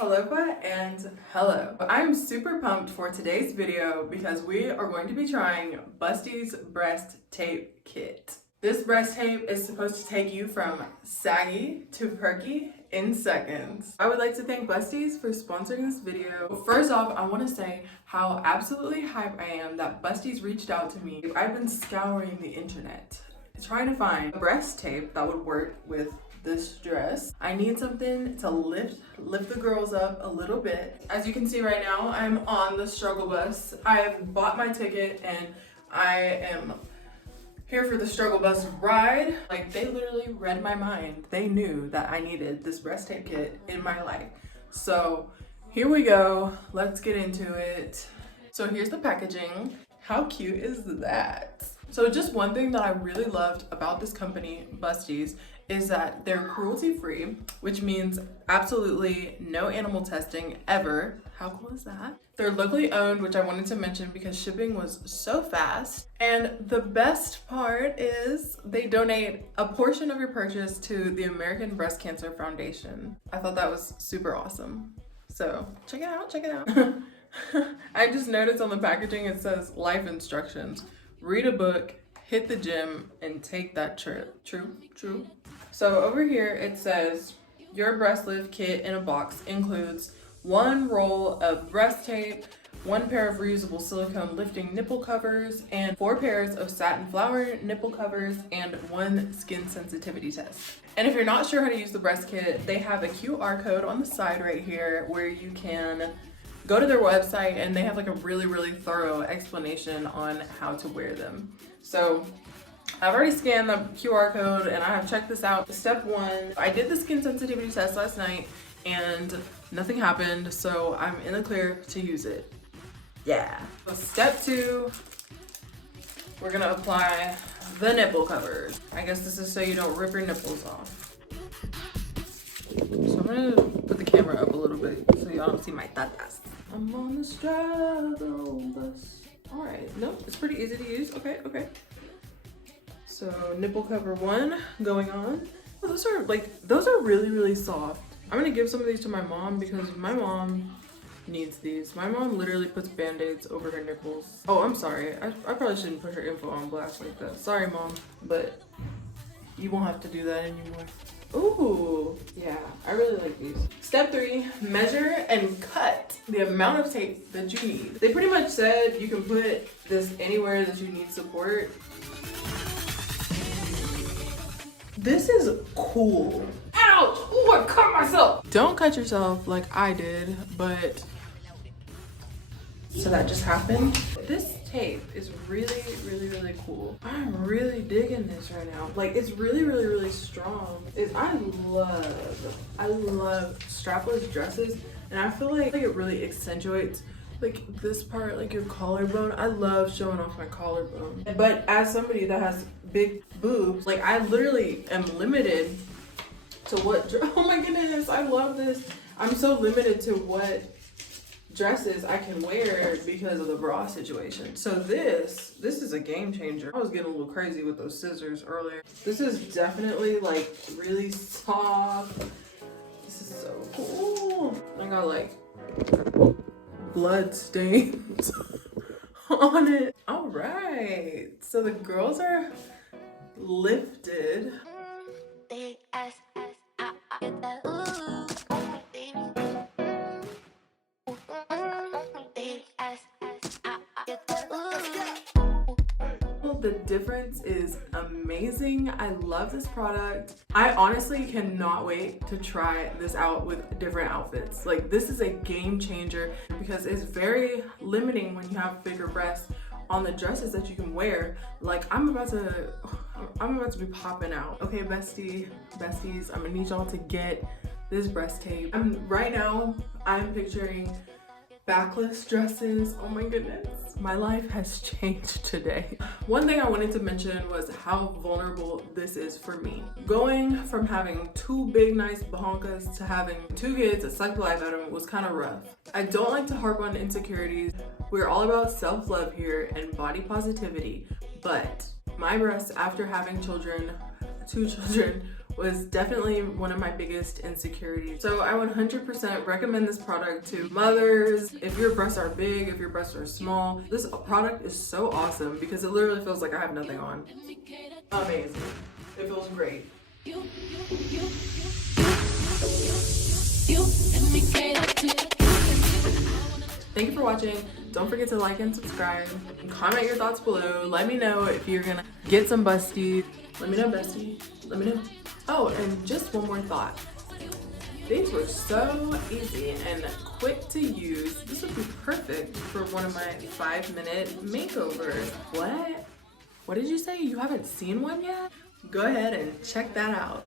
Aloha and hello. I'm super pumped for today's video because we are going to be trying Busties Breast Tape Kit. This breast tape is supposed to take you from saggy to perky in seconds. I would like to thank Busties for sponsoring this video. First off, I want to say how absolutely hyped I am that Busties reached out to me. I've been scouring the internet trying to find a breast tape that would work with this dress. I need something to lift the girls up a little bit. As you can see right now, I'm on the struggle bus. I have bought my ticket and I am here for the struggle bus ride. Like, they literally read my mind. They knew that I needed this breast tape kit in my life. So here we go. Let's get into it. So here's the packaging. How cute is that? So just one thing that I really loved about this company, Busties, is that they're cruelty-free, which means absolutely no animal testing ever. How cool is that? They're locally owned, which I wanted to mention because shipping was so fast. And the best part is they donate a portion of your purchase to the American Breast Cancer Foundation. I thought that was super awesome. So check it out, check it out. I just noticed on the packaging it says life instructions. Read a book, hit the gym, and take that trip. True. So over here it says your breast lift kit in a box includes 1 roll of breast tape, 1 pair of reusable silicone lifting nipple covers, and 4 pairs of satin flower nipple covers, and 1 skin sensitivity test. And if you're not sure how to use the breast kit, they have a QR code on the side right here where you can go to their website and they have like a really thorough explanation on how to wear them. So I've already scanned the QR code and I have checked this out. Step 1, I did the skin sensitivity test last night and nothing happened, so I'm in the clear to use it. Yeah. So step 2, we're gonna apply the nipple covers. I guess this is so you don't rip your nipples off. So I'm gonna put the camera up a little bit so y'all don't see my tatas. I'm on the struggle bus. All right, nope, it's pretty easy to use. Okay. So nipple cover 1 going on. Oh, those are really soft. I'm gonna give some of these to my mom because my mom needs these. My mom literally puts band-aids over her nipples. Oh, I'm sorry. I probably shouldn't put her info on blast like that. Sorry, Mom, but you won't have to do that anymore. Ooh, yeah, I really like these. Step 3, measure and cut the amount of tape that you need. They pretty much said you can put this anywhere that you need support. This is cool. Ouch! Ooh, I cut myself. Don't cut yourself like I did, but so that just happened. This tape is really cool. I'm really digging this right now. Like, it's really strong. I love strapless dresses, and I feel like it really accentuates like this part, like your collarbone. I love showing off my collarbone. But as somebody that has big boobs, like, I literally am limited to what, oh my goodness, I love this. I'm so limited to what dresses I can wear because of the bra situation. So this is a game changer. I was getting a little crazy with those scissors earlier. This is definitely like really soft. This is so cool. I got like blood stains on it. All right, so the girls are lifted. The difference is amazing. I love this product. I honestly cannot wait to try this out with different outfits. Like, this is a game changer because it's very limiting when you have bigger breasts on the dresses that you can wear. Like, I'm about to be popping out. Okay, besties, I'm gonna need y'all to get this breast tape. Right now I'm picturing backless dresses. Oh my goodness, my life has changed today. One thing I wanted to mention was how vulnerable this is for me. Going from having 2 big nice bahonkas to having 2 kids that suck the life out of them was kind of rough. I don't like to harp on insecurities. We're all about self-love here and body positivity, but my breasts after having 2 children was definitely one of my biggest insecurities. So I would 100% recommend this product to mothers. If your breasts are big, if your breasts are small, this product is so awesome because it literally feels like I have nothing on. Amazing. It feels great. Thank you for watching. Don't forget to like and subscribe. Comment your thoughts below. Let me know if you're gonna get some Busties. Let me know, bestie. Let me know. Oh, and just one more thought. These were so easy and quick to use. This would be perfect for one of my 5-minute makeovers. What? What did you say? You haven't seen one yet? Go ahead and check that out.